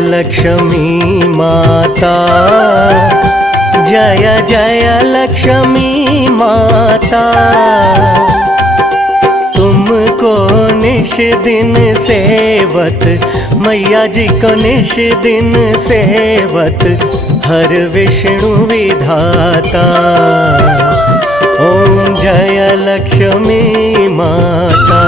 लक्ष्मी माता, जय जय लक्ष्मी माता। तुमको निश दिन सेवत, मैया जी को निश दिन सेवत, हर विष्णु विधाता। ओम जय लक्ष्मी माता।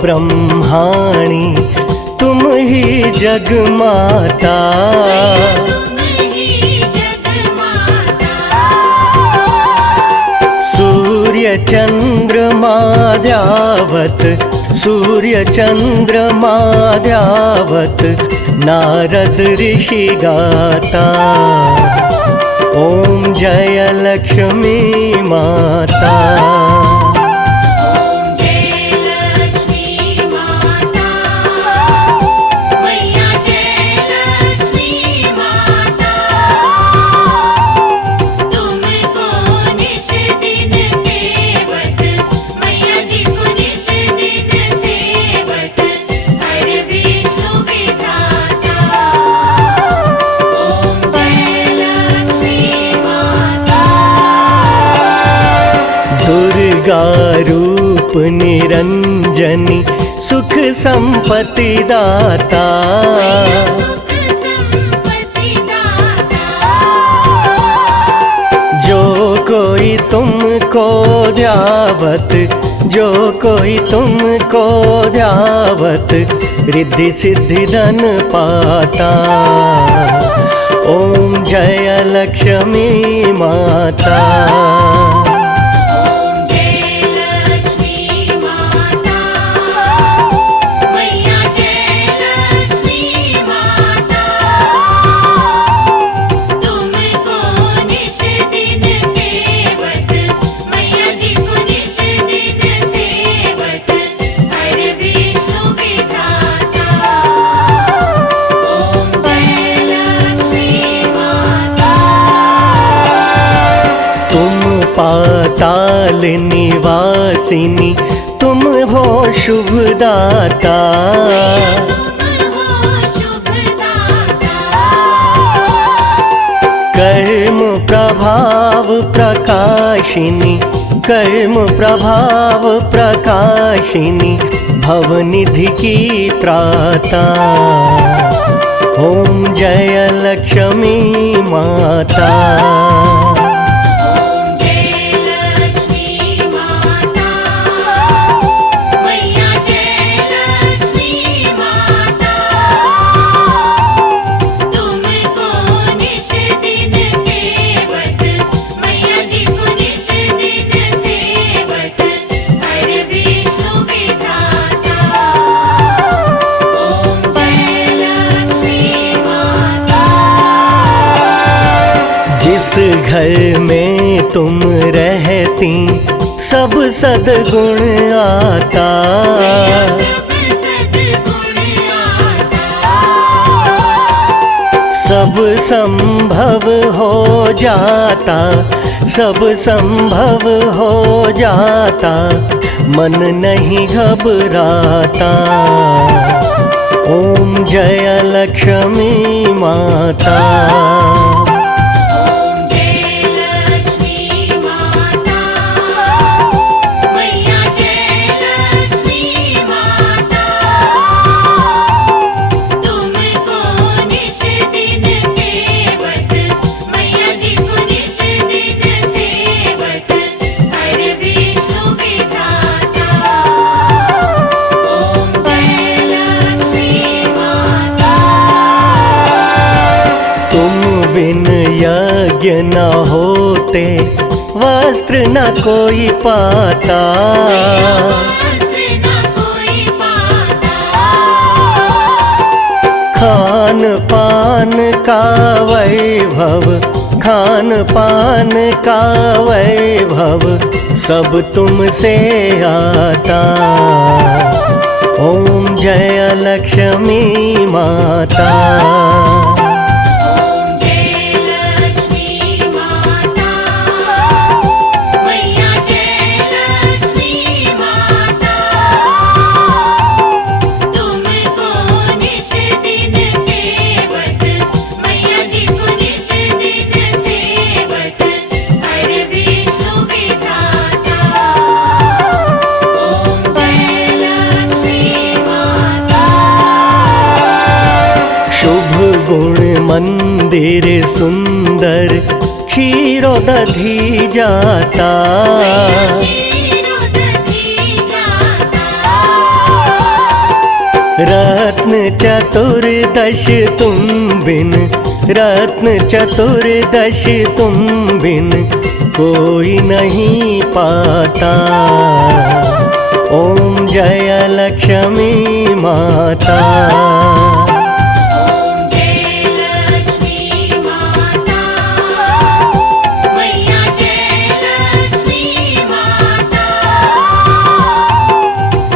ब्रह्माणी तुम ही जग माता, सूर्य चंद्रमा ध्यावत, सूर्य चंद्रमा ध्यावत, नारद ऋषि गाता। ओम जय लक्ष्मी माता। दुर्गा रूप निरंजनी, सुख संपत्ति दाता। जो कोई तुमको ध्यावत, जो कोई तुमको ध्यावत, रिद्धि सिद्धि धन पाता। ओम जय लक्ष्मी माता। पाताल निवासिनी तुम हो शुभदाता। कर्म प्रभाव प्रकाशिनी, कर्म प्रभाव प्रकाशिनी, भवनिधि की त्राता। ओम जय लक्ष्मी माता। जिस घर में तुम रहती, सब सद्गुण आता। सब संभव हो जाता, सब संभव हो जाता, मन नहीं घबराता। ओम जय लक्ष्मी माता। बिन यज्ञ न होते, वस्त्र न कोई पाता। खान पान का वैभव, खान पान का वैभव सब तुमसे आता। ओम जय लक्ष्मी माता। ओम जय लक्ष्मी माता, मैया जय लक्ष्मी माता। तुमको निश दिन सेवत, मैया जी को निश दिन सेवत, हर विष्णु विधाता। ओम जय लक्ष्मी माता। शुभ गुण मंदिर सुंदर, क्षीरो दधी जाता। रत्न चतुर्दश तुम बिन, रत्न चतुर्दश तुम बिन कोई नहीं पाता। ओम जय लक्ष्मी माता। ओम जय लक्ष्मी माता, मैया जय लक्ष्मी माता।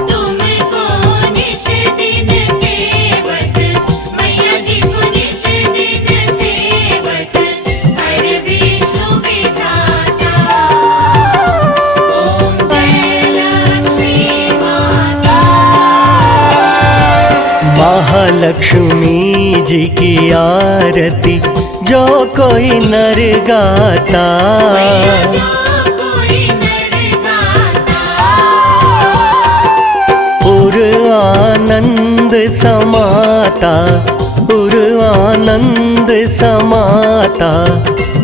तुमको निश दिन सेवत, मैया जी को निश दिन सेवत, हर विष्णु विधाता। ओम जय लक्ष्मी माता। महालक्ष्मी जी की आरती जो कोई नर गाता। जो कोई नर गाता, उर आनंद समाता, उर आनंद समाता,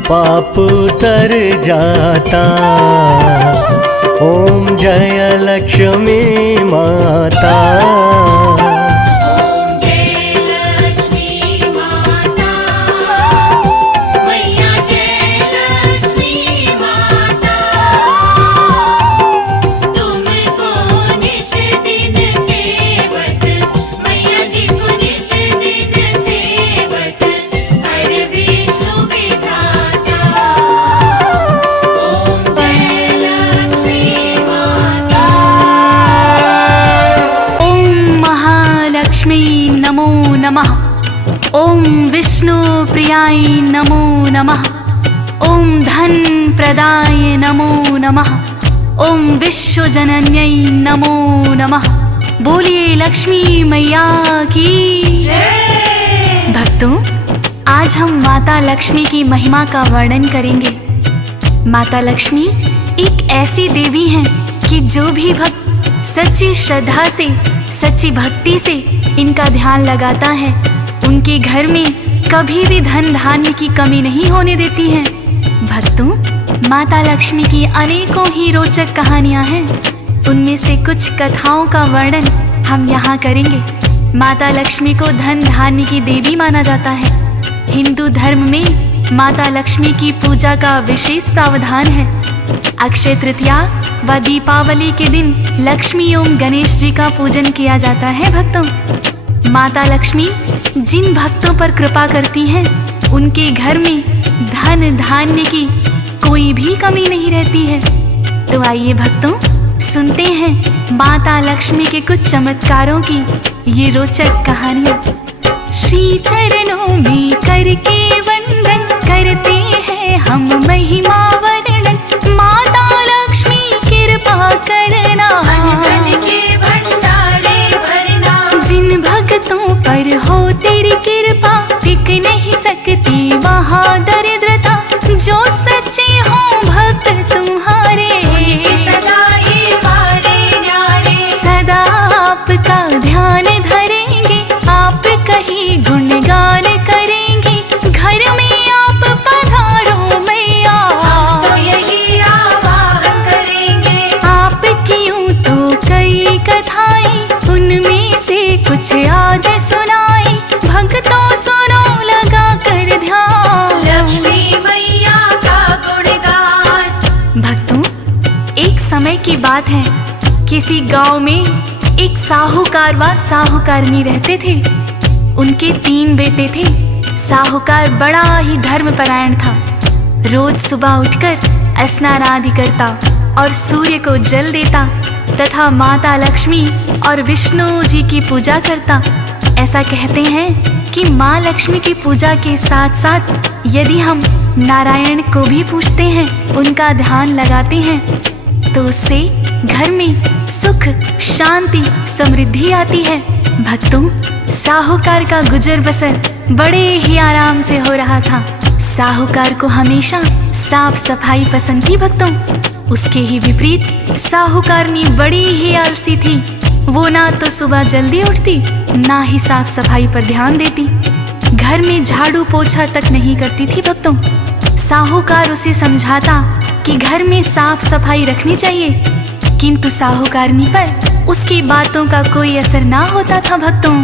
पाप तर जाता। ओम जय लक्ष्मी माता। ओम जय लक्ष्मी माता, मैया जय लक्ष्मी माता। तुमको निश दिन सेवत, मैया जी को निश दिन सेवत, हर विष्णु विधाता। ओम जय लक्ष्मी माता। ओम महालक्ष्मी नमो नमः। ओम विष्णु प्रियाय नमो नमः। ओम धन प्रदाय नमो नमः। ओम विश्वजनन्यै नमो नमः। बोलिए लक्ष्मी मैया की भक्तों, आज हम माता लक्ष्मी की महिमा का वर्णन करेंगे। माता लक्ष्मी एक ऐसी देवी हैं कि जो भी भक्त सच्ची श्रद्धा से, सच्ची भक्ति से इनका ध्यान लगाता है, उनके घर में कभी भी धन धान्य की कमी नहीं होने देती हैं। भक्तों, माता लक्ष्मी की अनेकों ही रोचक कहानियां हैं। उनमें से कुछ कथाओं का वर्णन हम यहाँ करेंगे। माता लक्ष्मी को धन धान्य की देवी माना जाता है। हिंदू धर्म में माता लक्ष्मी की पूजा का विशेष प्रावधान है। अक्षय तृतीया व दीपावली के दिन लक्ष्मी एवं गणेश जी का पूजन किया जाता है। भक्तों, माता लक्ष्मी जिन भक्तों पर कृपा करती हैं, उनके घर में धन धान्य की कोई भी कमी नहीं रहती है। तो आइए भक्तों, सुनते हैं माता लक्ष्मी के कुछ चमत्कारों की ये रोचक कहानियाँ। श्री चरणों में करके वंदन करते हैं हम महिमा वर्णन। माता लक्ष्मी कृपा करना, धन के भंडारे भरना। जिन भक्तों पर हो तेरी कृपा, टिक नहीं सकती वहाँ दरिद्रता। जो सच्चे हो भक्त तुम्हारे, सदा ये वारे न्यारे। सदा आपका ध्यान धरेंगे, आप कहीं गुणगान करेंगे। घर में आप पधारो मैया, तो यही आवाहन करेंगे। आप क्यों तो कई कथाएं, उनमें से कुछ आज सुनाई। भक्तों सुनो लगा कर ध्यान, लक्ष्मी मैया का गुणगान। भक्तों, एक समय की बात है, किसी गांव में एक साहूकार व साहूकारनी रहते थे। उनके 3 बेटे थे। साहूकार बड़ा ही धर्मपरायण था। रोज सुबह उठकर स्नान आदि करता और सूर्य को जल देता तथा माता लक्ष्मी और विष्णु जी की पूजा करता। ऐसा कहते हैं कि माँ लक्ष्मी की पूजा के साथ साथ यदि हम नारायण को भी पूजते हैं, उनका ध्यान लगाते हैं, तो उससे घर में सुख, शांति, समृद्धि आती है। भक्तों, साहूकार का गुजर बसर बड़े ही आराम से हो रहा था। साहूकार को हमेशा साफ सफाई पसंद थी। भक्तों, उसके ही विपरीत साहूकारनी बड़ी ही आलसी थी। वो ना तो सुबह जल्दी उठती, ना ही साफ सफाई पर ध्यान देती। घर में झाड़ू पोछा तक नहीं करती थी। भक्तों, साहूकार उसे समझाता कि घर में साफ सफाई रखनी चाहिए, किंतु साहूकारनी पर उसकी बातों का कोई असर ना होता था। भक्तों,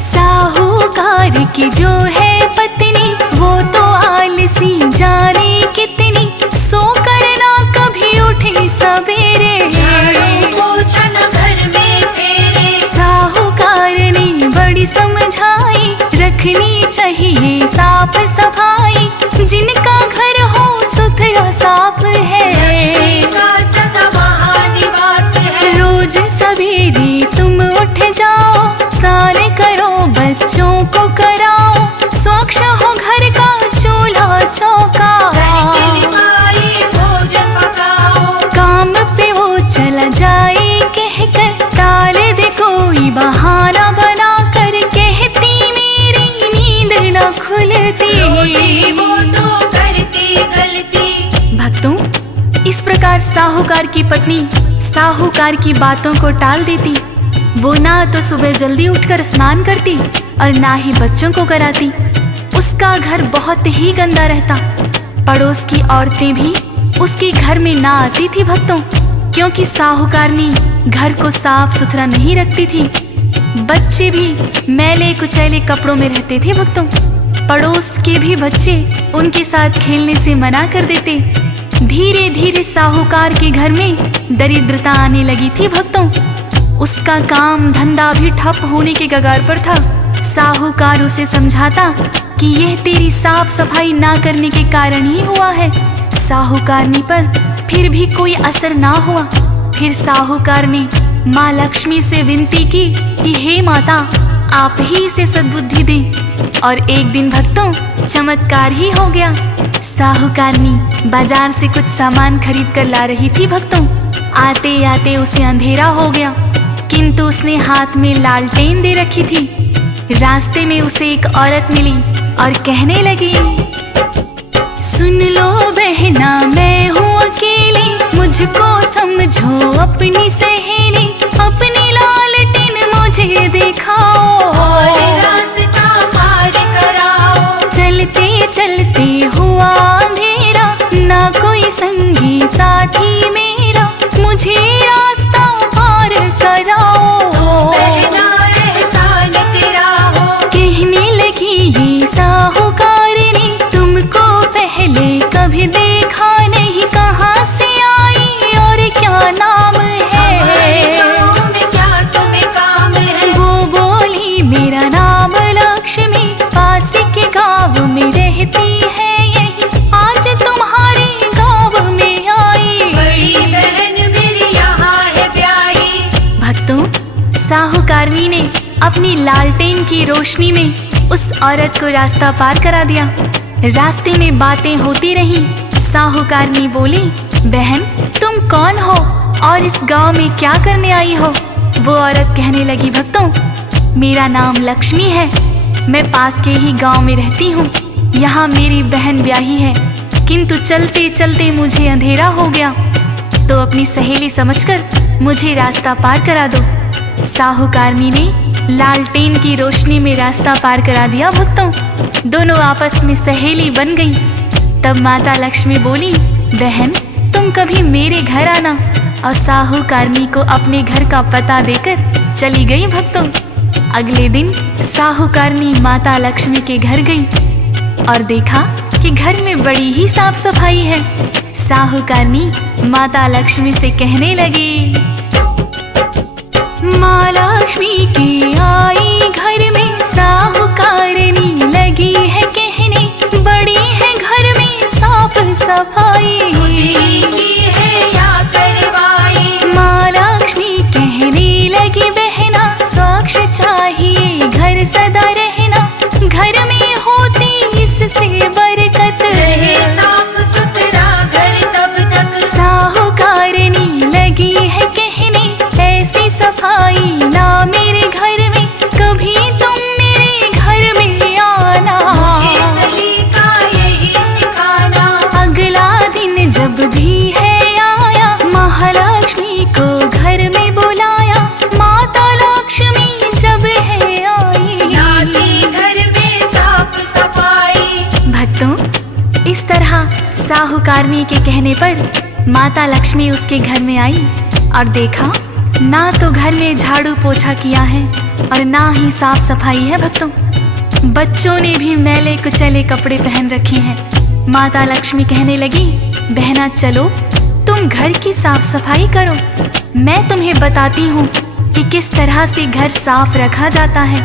साहूकार की जो है पत्नी, वो तो आलसी जाने कितनी, सो करना कभी उठे सवेरे, झाड़ू पोछा न घर में फेरे। साहूकारनी बड़ी समझाई, रखनी चाहिए साफ सफाई, जिनका घर हो सुथरा साफ है, लक्ष्मी का सदा वहाँ निवास है। रोज सवेरे तुम उठ जाओ, स्नान करो, बच्चों को कराओ, स्वच्छ हो घर का चूल्हा चौका, घर की लिपाई भोजन पकाओ। काम पे वो चला जाए कहकर, टाल दे कोई बहाना बना कर, कहती मेरी नींद न खुलती, रोजी वो तो करती गलती। भक्तों, इस प्रकार साहूकार की पत्नी साहूकार की बातों को टाल देती। वो ना तो सुबह जल्दी उठकर स्नान करती और ना ही बच्चों को कराती। उसका घर बहुत ही गंदा रहता। पड़ोस की औरतें भी उसके घर में ना आती थी। भक्तों, क्योंकि साहूकारनी घर को साफ सुथरा नहीं रखती थी। बच्चे भी मैले कुचैले कपड़ों में रहते थे। भक्तों, पड़ोस के भी बच्चे उनके साथ खेलने से मना कर देते। धीरे धीरे साहूकार के घर में दरिद्रता आने लगी थी। भक्तों, उसका काम धंधा भी ठप होने के कगार पर था। साहूकार उसे समझाता कि यह तेरी साफ सफाई ना करने के कारण ही हुआ है। साहूकारनी पर फिर भी कोई असर ना हुआ। फिर साहूकार ने माँ लक्ष्मी से विनती की कि हे माता, आप ही इसे सद्बुद्धि दें। और एक दिन भक्तों, चमत्कार ही हो गया। साहूकारनी बाजार से कुछ सामान खरीद कर ला रही थी। भक्तों, आते आते उसे अंधेरा हो गया, किंतु उसने हाथ में लालटेन दे रखी थी। रास्ते में उसे एक औरत मिली और कहने लगी, सुन लो बहना, मैं हूँ अकेली, मुझको समझो अपनी सहेली, अपनी लालटेन मुझे दिखाओ और रास्ता पार कराओ। चलते चलते हुआ अंधेरा, ना कोई संगी साथी मेरा, मुझे रास्ता पार कराओ। बहना एहसान तेरा हो। कहने लगी ये साहूकारनी, तुमको पहले कभी देखा नहीं, कहाँ से आई और क्या नाम है? गाँव में क्या तुम्हें काम है? वो बोली, मेरा नाम लक्ष्मी, पास के गाँव में रहती है यही, आज तुम्हारे गाँव में आई। बड़ी बहन मेरी यहाँ है ब्याही। भक्तों, साहूकारनी ने अपनी लालटेन की रोशनी में उस औरत को रास्ता पार करा दिया। रास्ते में बातें होती रहीं। साहूकारनी बोली, बहन तुम कौन हो और इस गांव में क्या करने आई हो? वो औरत कहने लगी, भक्तों मेरा नाम लक्ष्मी है, मैं पास के ही गांव में रहती हूँ। यहाँ मेरी बहन ब्याही है, किंतु चलते चलते मुझे अंधेरा हो गया, तो अपनी सहेली समझकर मुझे रास्ता पार करा दो। साहूकारनी ने लालटेन की रोशनी में रास्ता पार करा दिया। भक्तों, दोनों आपस में सहेली बन गईं। तब माता लक्ष्मी बोली, बहन तुम कभी मेरे घर आना। और साहूकारनी को अपने घर का पता देकर चली गई। भक्तों, अगले दिन साहूकारनी माता लक्ष्मी के घर गई और देखा कि घर में बड़ी ही साफ सफाई है। साहूकारनी माता लक्ष्मी से कहने लगी, माँ लक्ष्मी की आई घर में, साहूकारनी लगी है कहने, बड़ी है घर में साफ सफाई, की है या करवाई। माँ लक्ष्मी कहने लगी बहना, स्वच्छ चाहिए घर सदा रहना, घर में होती इससे बरकत, रहे साफ सुथरा घर तब तक। साहूकारनी लगी है कहने, ऐसी सफाई ना मेरे घर में, कभी तुम मेरे घर में आना। मुझे सलीका यही सिखाना। अगला दिन जब भी है आया, महालक्ष्मी को घर में बुलाया, माता लक्ष्मी जब है आई, लाती घर में साफ सफाई। भक्तों, इस तरह साहूकारनी के कहने पर माता लक्ष्मी उसके घर में आई और देखा ना तो घर में झाड़ू पोछा किया है और ना ही साफ सफाई है। भक्तों, बच्चों ने भी मैले कुचले कपड़े पहन रखे हैं। माता लक्ष्मी कहने लगी, बहना चलो तुम घर की साफ सफाई करो, मैं तुम्हें बताती हूँ कि किस तरह से घर साफ रखा जाता है।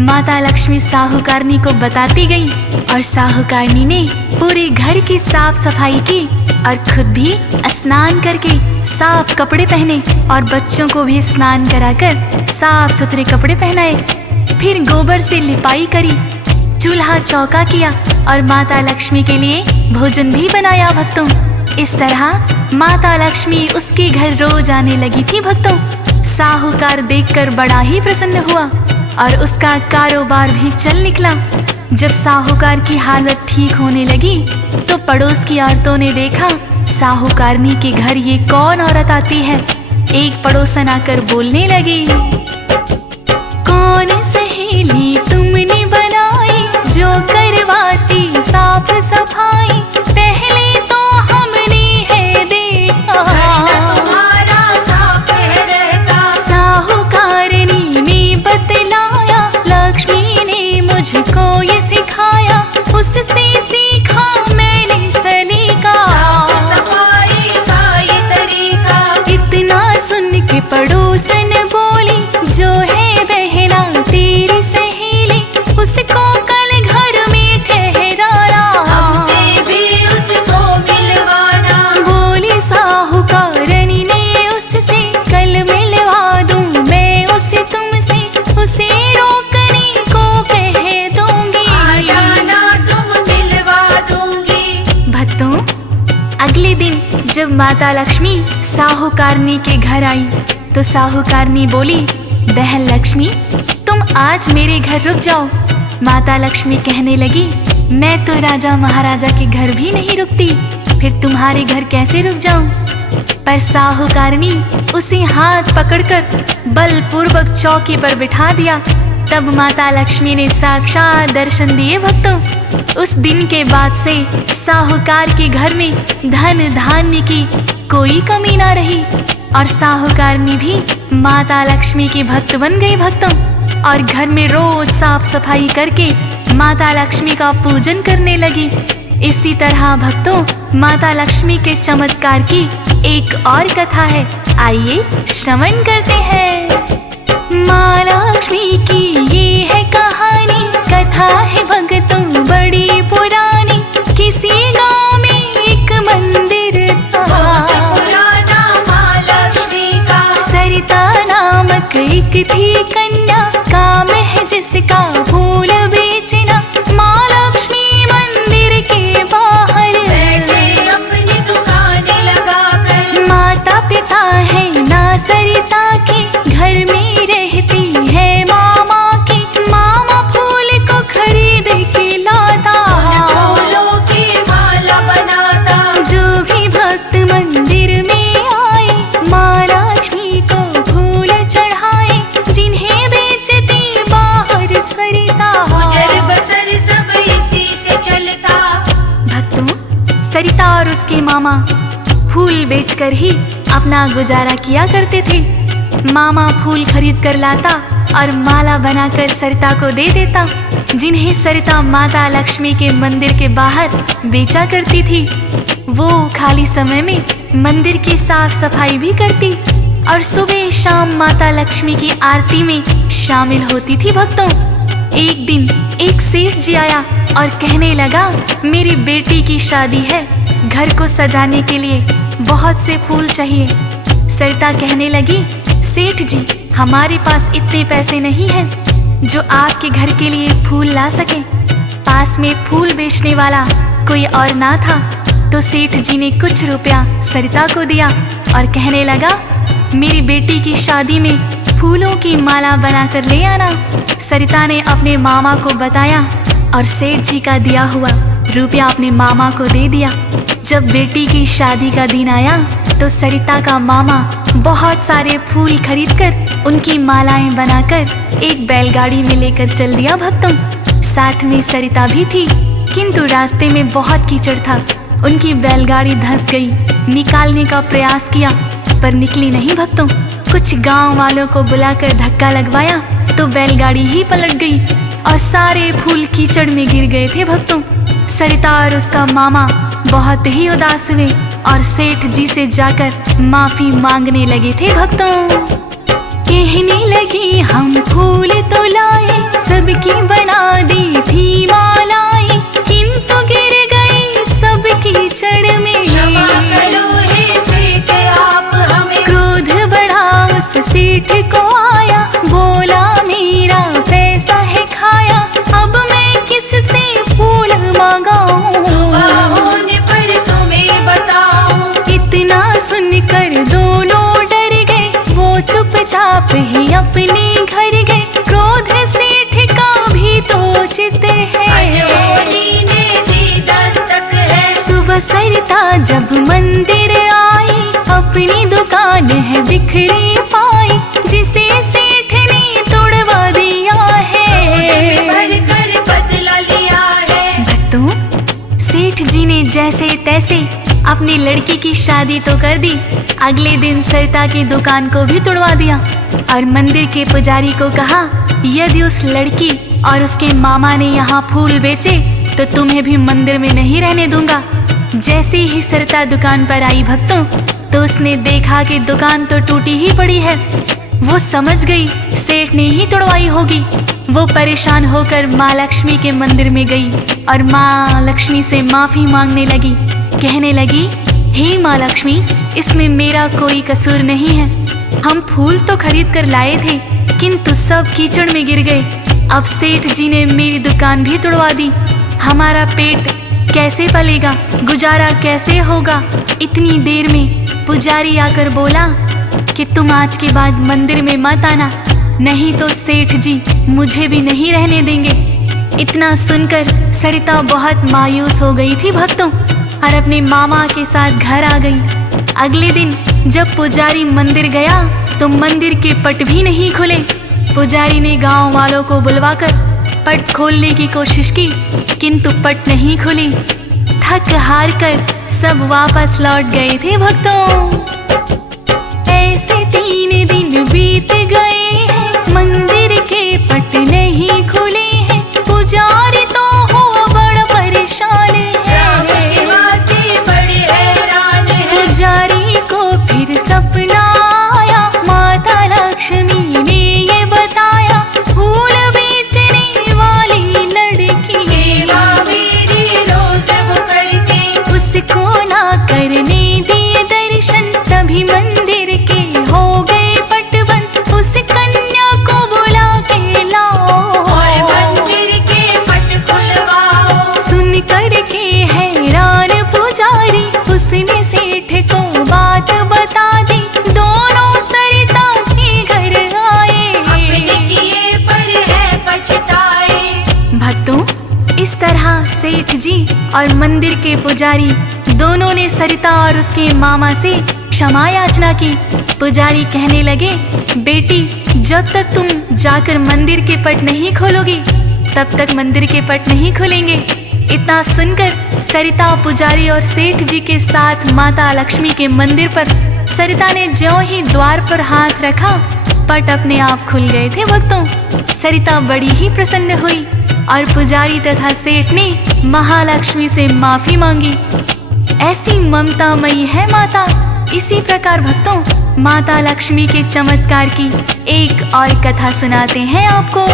माता लक्ष्मी साहूकारनी को बताती गई और साहूकारनी ने पूरे घर की साफ सफाई की और खुद भी स्नान करके साफ कपड़े पहने और बच्चों को भी स्नान कराकर साफ सुथरे कपड़े पहनाए। फिर गोबर से लिपाई करी, चूल्हा चौका किया और माता लक्ष्मी के लिए भोजन भी बनाया। भक्तों, इस तरह माता लक्ष्मी उसके घर रोज आने लगी थी। भक्तों, साहूकार देखकर बड़ा ही प्रसन्न हुआ और उसका कारोबार भी चल निकला। जब साहूकार की हालत ठीक होने लगी तो पड़ोस की औरतों ने देखा साहूकारनी के घर ये कौन औरत आती है। एक पड़ोसन आकर बोलने लगी, कौन सहेली तुमने बनाई जो करवाती साफ सफाई, पहले तो हमने है देखा तुम्हारा साफ है रहता। साहूकारनी ने बतलाया, लक्ष्मी ने मुझको ये सिखाया, उससे सीखा मैंने सलीका, सफाई का ये तरीका। इतना सुन के पड़ोसन बोली, जो है बहना तेरी सहेली, उसको कल घर में ठहराना, हमसे भी उसको मिलवाना। बोली साहूकारनी ने उससे, कल मिलवा दूं मैं उसे तुमसे, उसे रोकने को कह दूंगी, आ जाना तुम मिलवा दूंगी। भक्तों, अगले दिन जब माता लक्ष्मी साहूकारनी के घर आई तो साहूकारनी बोली, बहन लक्ष्मी तुम आज मेरे घर रुक जाओ। माता लक्ष्मी कहने लगी, मैं तो राजा महाराजा के घर भी नहीं रुकती, फिर तुम्हारे घर कैसे रुक जाऊं। पर साहूकारनी उसे हाथ पकड़कर बलपूर्वक चौकी पर बिठा दिया। तब माता लक्ष्मी ने साक्षात दर्शन दिए। भक्तों, उस दिन के बाद से साहूकार के घर में धन धान्य की कोई कमी ना रही और साहूकारनी भी माता लक्ष्मी की भक्त बन गई। भक्तों, और घर में रोज साफ सफाई करके माता लक्ष्मी का पूजन करने लगी। इसी तरह भक्तों, माता लक्ष्मी के चमत्कार की एक और कथा है, आइए श्रवण करते हैं। माँ लक्ष्मी की ये है कहानी, कथा है भक्तों बड़ी पुरानी। किसी गांव में एक मंदिर था, पुराना माँ लक्ष्मी का। सरिता नामक एक थी कन्या, काम है जिसका फूल बेचना। माँ लक्ष्मी मंदिर के बाहर बैठे अपनी दुकान लगाकर। माता पिता है ना सरिता के, घर में रहती है मामा की। मामा फूल को खरीद के लाता, फूलों की माला बनाता। जो भी भक्त मंदिर में आए माँ लक्ष्मी को फूल चढ़ाए। जिन्हें बेचती बाहर सरिता, गुजर बसर सब इसी से चलता। भक्तों, सरिता और उसके मामा फूल बेचकर ही अपना गुजारा किया करते थे। मामा फूल खरीद कर लाता और माला बनाकर सरिता को दे देता, जिन्हें सरिता माता लक्ष्मी के मंदिर के बाहर बेचा करती थी। वो खाली समय में मंदिर की साफ सफाई भी करती। और सुबह शाम माता लक्ष्मी की आरती में शामिल होती थी भक्तों। एक दिन एक सेठ जी आया और कहने लगा, मेरी बेटी की शादी है, घर को सजाने के लिए बहुत से फूल चाहिए। सरिता कहने लगी, सेठ जी हमारे पास इतने पैसे नहीं हैं जो आपके घर के लिए फूल ला सके। पास में फूल बेचने वाला कोई और ना था, तो सेठ जी ने कुछ रुपया सरिता को दिया और कहने लगा, मेरी बेटी की शादी में फूलों की माला बनाकर ले आना। सरिता ने अपने मामा को बताया और सेठ जी का दिया हुआ रुपया अपने मामा को दे दिया। जब बेटी की शादी का दिन आया तो सरिता का मामा बहुत सारे फूल खरीदकर उनकी मालाएं बनाकर एक बैलगाड़ी में लेकर चल दिया भक्तों। साथ में सरिता भी थी, किंतु रास्ते में बहुत कीचड़ था। उनकी बैलगाड़ी धंस गई। निकालने का प्रयास किया पर निकली नहीं भक्तों। कुछ गांव वालों को बुलाकर धक्का लगवाया तो बैलगाड़ी ही पलट गई और सारे फूल कीचड़ में गिर गए थे भक्तों। सरिता और उसका मामा बहुत ही उदास हुए और सेठ जी से जाकर माफी मांगने लगे थे भक्तों। कहने लगी, हम फूल तो लाए, सबकी बना दी थी मालाएं, किंतु गिर गई सब कीचड़ में। क्षमा करो हे सेठ आप हमें। क्रोध बढ़ा उस सेठ को आया, बोला मेरा पैसा है खाया, अब मैं किससे फूल मांगाऊं। सुबह होने पर तुम्हें बताऊं। इतना सुनकर दोनों डर गए, वो चुपचाप ही अपने घर गए। क्रोध सेठ का भी तो चित है, अनहोनी ने दी दस्तक है। सुबह सरिता जब मंदिर आई, अपनी दुकान है बिखरी पाई, जिसे सेठ ने तोड़वा दिया है। भर कर बदला लिया है। भक्तों, सेठ जी ने जैसे तैसे अपनी लड़की की शादी तो कर दी, अगले दिन सरिता की दुकान को भी तोड़वा दिया और मंदिर के पुजारी को कहा, यदि उस लड़की और उसके मामा ने यहाँ फूल बेचे तो तुम्हें भी मंदिर में नहीं रहने दूंगा। जैसे ही सरिता दुकान पर आई भक्तों, तो उसने देखा कि दुकान तो टूटी ही पड़ी है। वो समझ गई सेठ ने ही तोड़वाई होगी। वो परेशान होकर माँ लक्ष्मी के मंदिर में गई और माँ लक्ष्मी से माफी मांगने लगी। कहने लगी, हे माँ लक्ष्मी, इसमें मेरा कोई कसूर नहीं है। हम फूल तो खरीद कर लाए थे, किंतु सब कीचड़ में गिर गए। अब सेठ जी ने मेरी दुकान भी तोड़वा दी। हमारा पेट कैसे पलेगा, गुजारा कैसे होगा। इतनी देर में पुजारी आकर बोला कि तुम आज के बाद मंदिर में मत आना, नहीं तो सेठ जी मुझे भी नहीं रहने देंगे। इतना सुनकर सरिता बहुत मायूस हो गई थी भक्तों और अपने मामा के साथ घर आ गई। अगले दिन जब पुजारी मंदिर गया तो मंदिर के पट भी नहीं खुले। पुजारी ने गांव वालों को बुलवाकर पट खोलने की कोशिश की, किंतु पट नहीं खुली। थक हार कर सब वापस लौट गए थे भक्तों। ऐसे 3 दिन बीत गए हैं, मंदिर के पट नहीं खुले हैं। पुजारी तो हो बड़ा परेशान है, निवासी बड़े हैरान है। पुजारी को फिर सपना आया, माता लक्ष्मी ने ये बताया, फूल बेचने वाली लड़की सेवा मेरी रोज वो करती। उसको ना करने दिए दर्शन, तभी मंदिर के हो गए पटबंद। उस कन्या को बुला के लाओ और मंदिर के पट खुलवाओ। सुन कर के हैरान पुजारी, उसने सेठ को बात बता दी। दोनों सरिता के घर आए, अपने किए पर है पछताए। भक्तों, इस तरह सेठ जी और मंदिर के पुजारी दोनों ने सरिता और उसके मामा से क्षमा याचना की। पुजारी कहने लगे, बेटी, जब तक तुम जाकर मंदिर के पट नहीं खोलोगी तब तक मंदिर के पट नहीं खुलेंगे। इतना सुनकर सरिता पुजारी और सेठ जी के साथ माता लक्ष्मी के मंदिर पर सरिता ने ज्यों ही द्वार पर हाथ रखा, पट अपने आप खुल गए थे भक्तों। सरिता बड़ी ही प्रसन्न हुई और पुजारी तथा सेठ ने महालक्ष्मी से माफी मांगी। ऐसी ममतामयी है माता। इसी प्रकार भक्तों, माता लक्ष्मी के चमत्कार की एक और कथा सुनाते हैं आपको।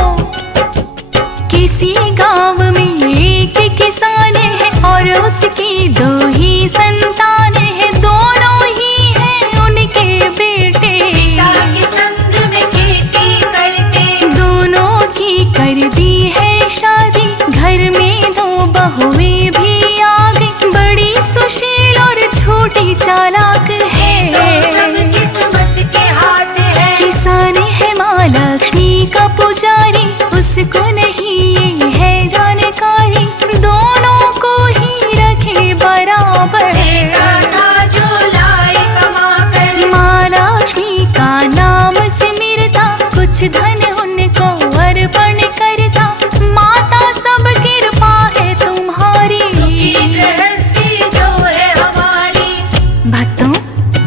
किसी गांव में एक किसान है और उसकी 2 ही संतान है, दोनों ही हैं उनके बेटे। पिता के संग में खेती करते, दोनों की कर दी है शादी, घर में 2 बहुएं भी आ गई, बड़ी सुशील और छोटी चालाक है। तो सब किस्मत के हाथ है। किसान है माँ लक्ष्मी का पुजारी, उसको नहीं ये है जानकारी, दोनों को ही रखे बराबर। बेटा था जो लाए कमा कर, माँ लक्ष्मी का नाम सिमरता, कुछ धन उनको अर्पण करता, माता सब कृपा है तुम्हारी। सुखी गृहस्थी जो है हमारी। भक्तों,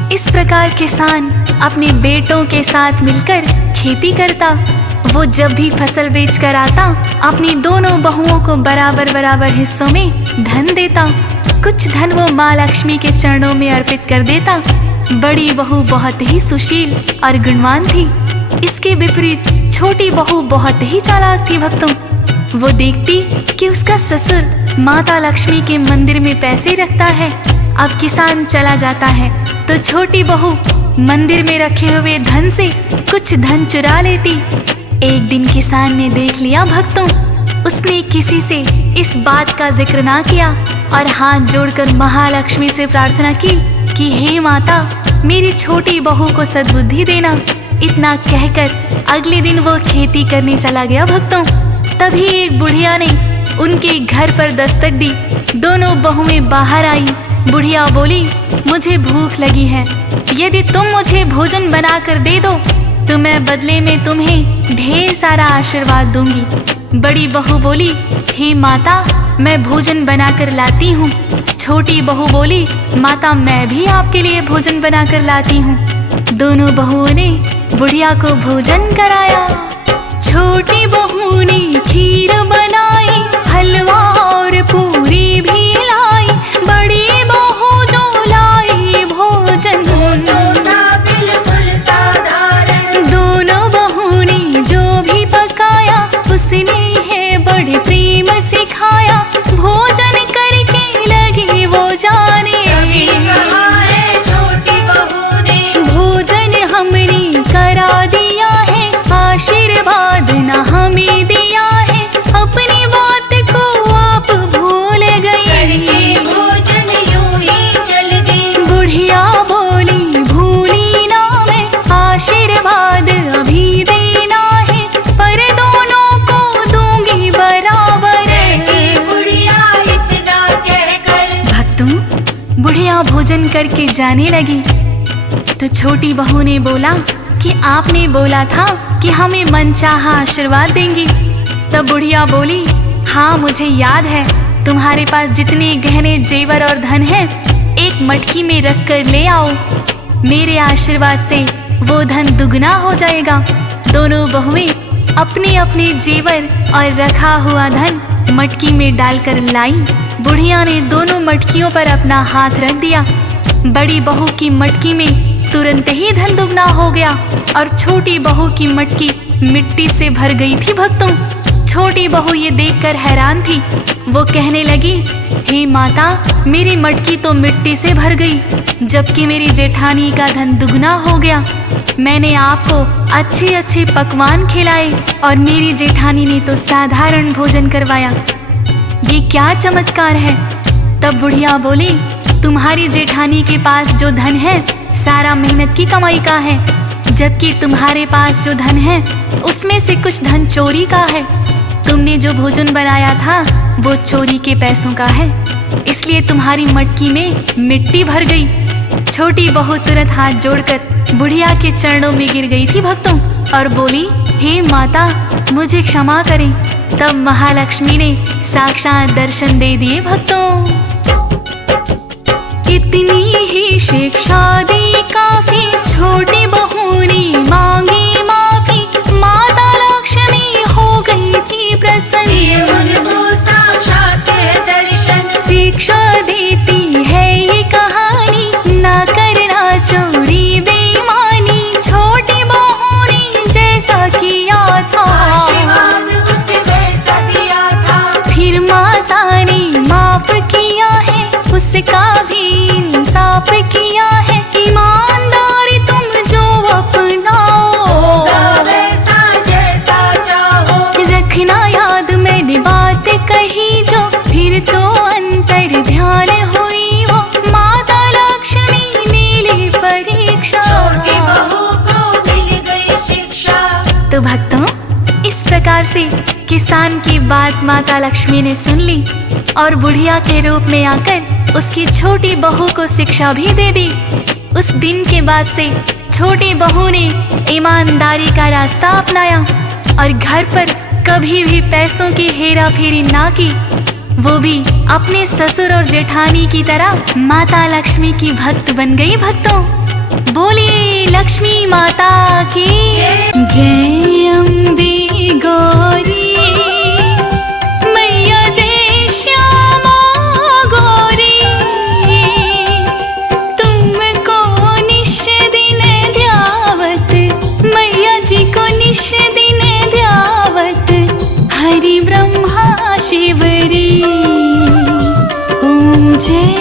इस प्रकार किसान अपने बेटों के साथ मिलकर खेती करता। वो जब भी फसल बेच कर आता, अपनी दोनों बहुओं को बराबर बराबर हिस्सों में धन देता। कुछ धन वो माँ लक्ष्मी के चरणों में अर्पित कर देता। बड़ी बहू बहुत ही सुशील और गुणवान थी। इसके विपरीत छोटी बहू बहुत ही चालाक थी। भक्तों, वो देखती कि उसका ससुर माता लक्ष्मी के मंदिर में पैसे रखता है। अब किसान चला जाता है तो छोटी बहू मंदिर में रखे हुए धन से कुछ धन चुरा लेती। एक दिन किसान ने देख लिया भक्तों, उसने किसी से इस बात का जिक्र ना किया और हाथ जोड़कर महालक्ष्मी से प्रार्थना की कि हे माता, मेरी छोटी बहू को सद्बुद्धि देना। इतना कहकर अगले दिन वो खेती करने चला गया। भक्तों, तभी एक बुढ़िया ने उनके घर पर दस्तक दी। दोनों बहुएं बाहर आई। बुढ़िया बोली, मुझे भूख लगी है, यदि तुम मुझे भोजन बनाकर दे दो तो मैं बदले में तुम्हें ढेर सारा आशीर्वाद दूंगी। बड़ी बहू बोली, हे माता, मैं भोजन बनाकर लाती हूँ। छोटी बहू बोली, माता, मैं भी आपके लिए भोजन बनाकर लाती हूँ। दोनों बहुओं ने बुढ़िया को भोजन कराया। छोटी बहू ने खीर बनाई, हलवा और पूरी भी लाई। बड़ी बहू जो लाई भोजन, दोनों था बिल्कुल साधारण। दोनों बहू ने जो भी पकाया, उसने है बड़े प्रेम से खाया। भोजन करके लगी वो जाने, कभी कहा है छोटी बहू ने, भोजन हमने करा दिया है, आशीर्वाद न हमें दिया है। अपनी बात को आप भूल गई, करके भोजन यूं ही चल दी। बुढ़िया बोली, भूली ना मैं, आशीर्वाद अभी देना है, पर दोनों को दूंगी बराबर। कहती बुढ़िया इतना कहकर, भक्तों, बुढ़िया भोजन करके जाने लगी तो छोटी बहू ने बोला कि आपने बोला था कि हमें मनचाहा आशीर्वाद देंगी। तब बुढ़िया बोली, हाँ, मुझे याद है, तुम्हारे पास जितने गहने जेवर और धन है, एक मटकी में रख कर ले आओ। मेरे आशीर्वाद से वो धन दुगना हो जाएगा। दोनों बहुएं अपने अपने जेवर और रखा हुआ धन मटकी में डालकर लाई। बुढ़िया ने दोनों मटकियों पर अपना हाथ रख दिया। बड़ी बहू की मटकी में तुरंत ही धन दुगना हो गया और छोटी बहू की मटकी मिट्टी से भर गई थी। भक्तों, छोटी बहू ये देखकर हैरान थी। वो कहने लगी, हे माता, मेरी मटकी तो मिट्टी से भर गई, जबकि मेरी जेठानी का धन दुगना हो गया। मैंने आपको अच्छे अच्छे पकवान खिलाए और मेरी जेठानी ने तो साधारण भोजन करवाया। ये क्या चमत्कार है? तब बुढ़िया बोली, तुम्हारी जेठानी के पास जो धन है सारा मेहनत की कमाई का है, जबकि तुम्हारे पास जो धन है उसमें से कुछ धन चोरी का है। तुमने जो भोजन बनाया था वो चोरी के पैसों का है, इसलिए तुम्हारी मटकी में मिट्टी भर गई। छोटी बहू तुरंत हाथ जोड़कर बुढ़िया के चरणों में गिर गई थी भक्तों और बोली, हे माता, मुझे क्षमा करें। तब महालक्ष्मी ने साक्षात दर्शन दे दिए। भक्तों, इतनी ही शिक्षा दी काफी, छोटी बहू ने मांगी माफी। माता लक्ष्मी हो गई थी प्रसन्न, उनको साक्षात दर्शन। शिक्षा देती है ये कहानी, ना करना चोरी बेईमानी। तो भक्तों, इस प्रकार से किसान की बात माता लक्ष्मी ने सुन ली और बुढ़िया के रूप में आकर उसकी छोटी बहू को शिक्षा भी दे दी। उस दिन के बाद से छोटी बहू ने ईमानदारी का रास्ता अपनाया और घर पर कभी भी पैसों की हेरा फेरी ना की। वो भी अपने ससुर और जेठानी की तरह माता लक्ष्मी की भक्त बन गई। भक्तों, बोलिए लक्ष्मी माता की जय। अम्बे गौरी मैया जय श्यामा गौरी, तुमको निश दिन ध्यावत, मैया जी को निश दिन ध्यावत, हरि ब्रह्मा शिवरी, ओम जय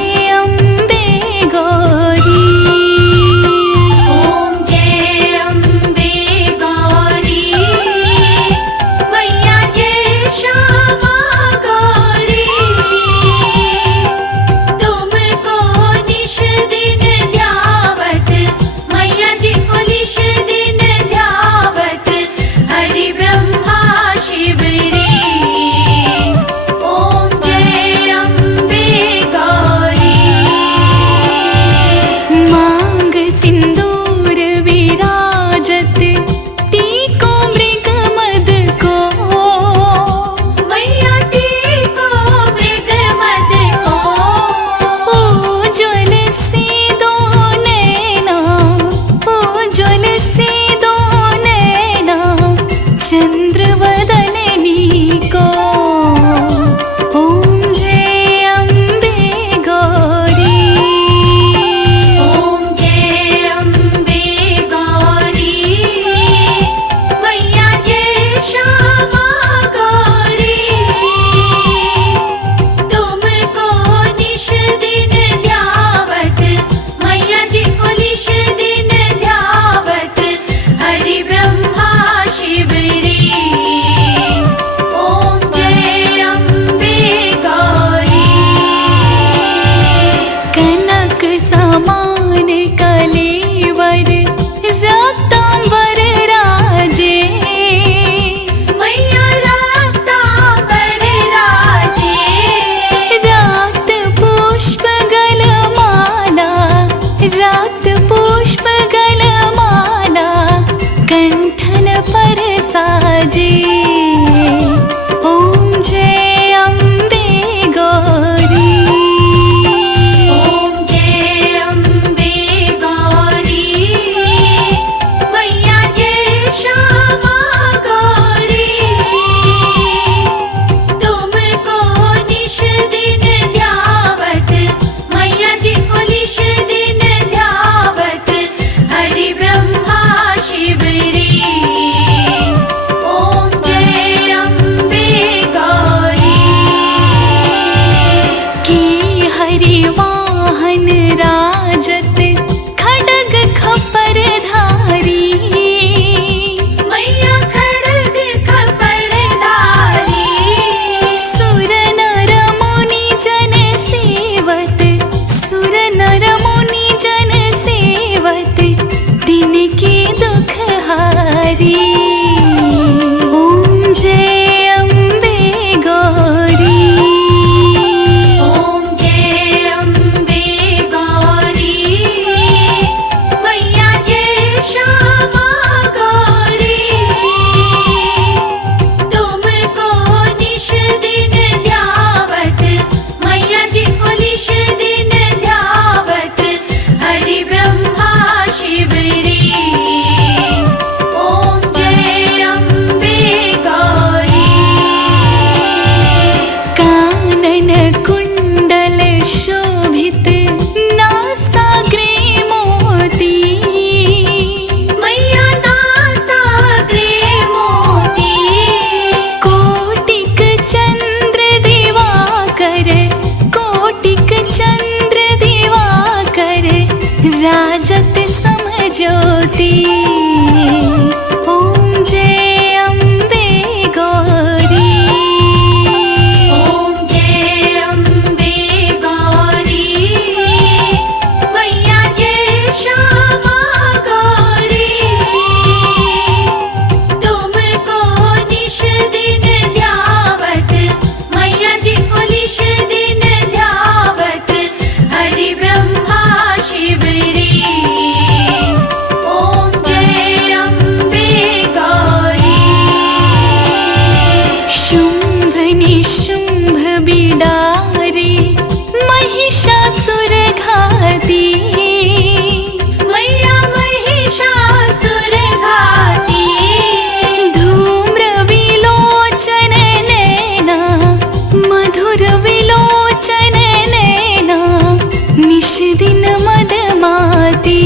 दिन मदमाती।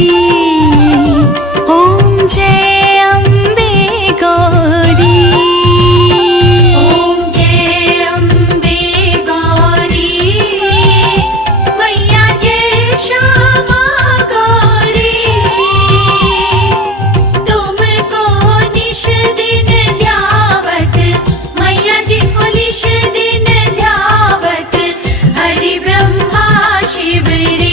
ओम जय अम्बे गौरी। ओम जय अम्बे गौरी, मैया जय श्यामा गौरी। तुमको निश दिन ध्यावत, मैया जी को निश दिन ध्यावत, हरि ब्रह्मा शिव रे।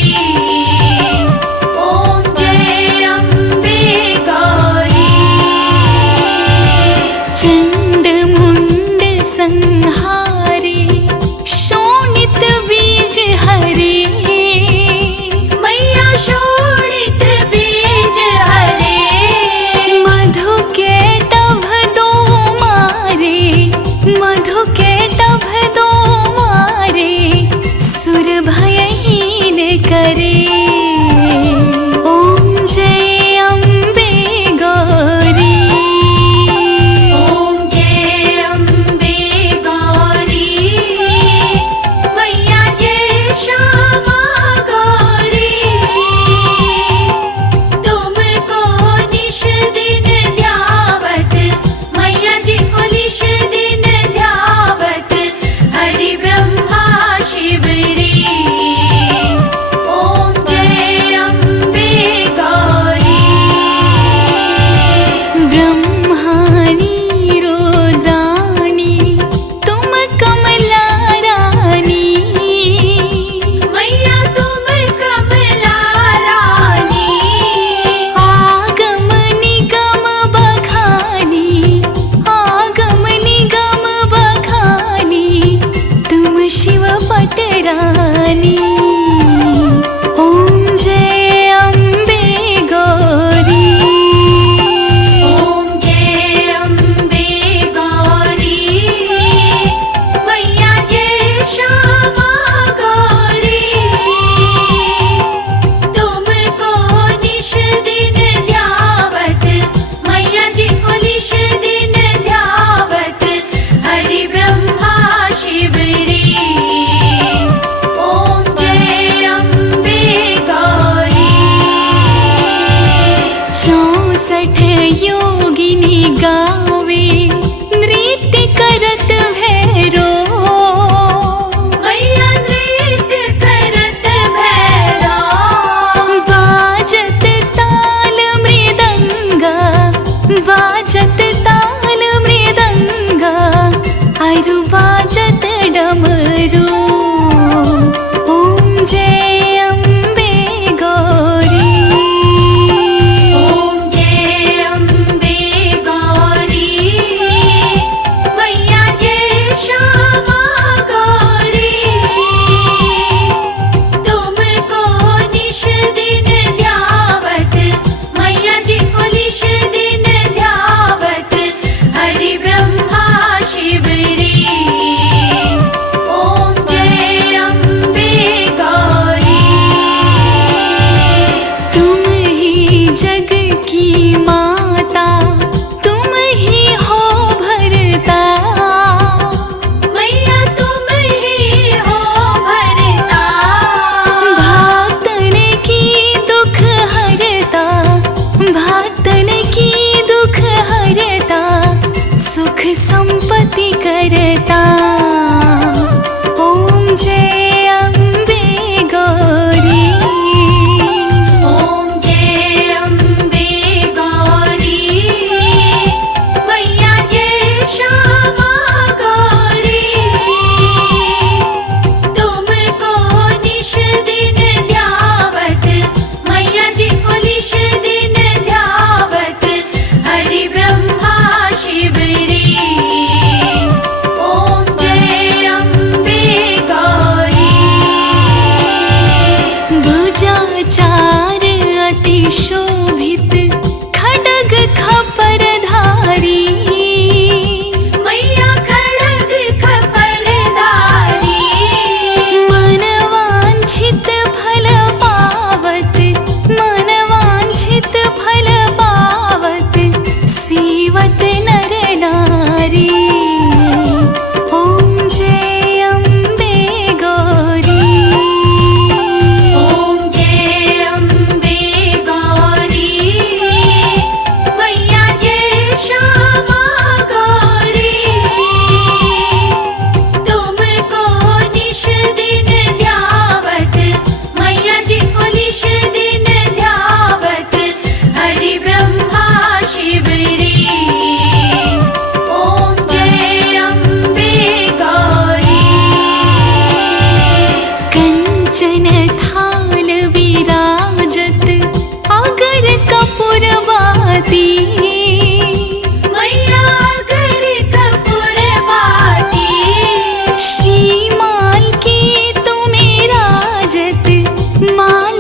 माँ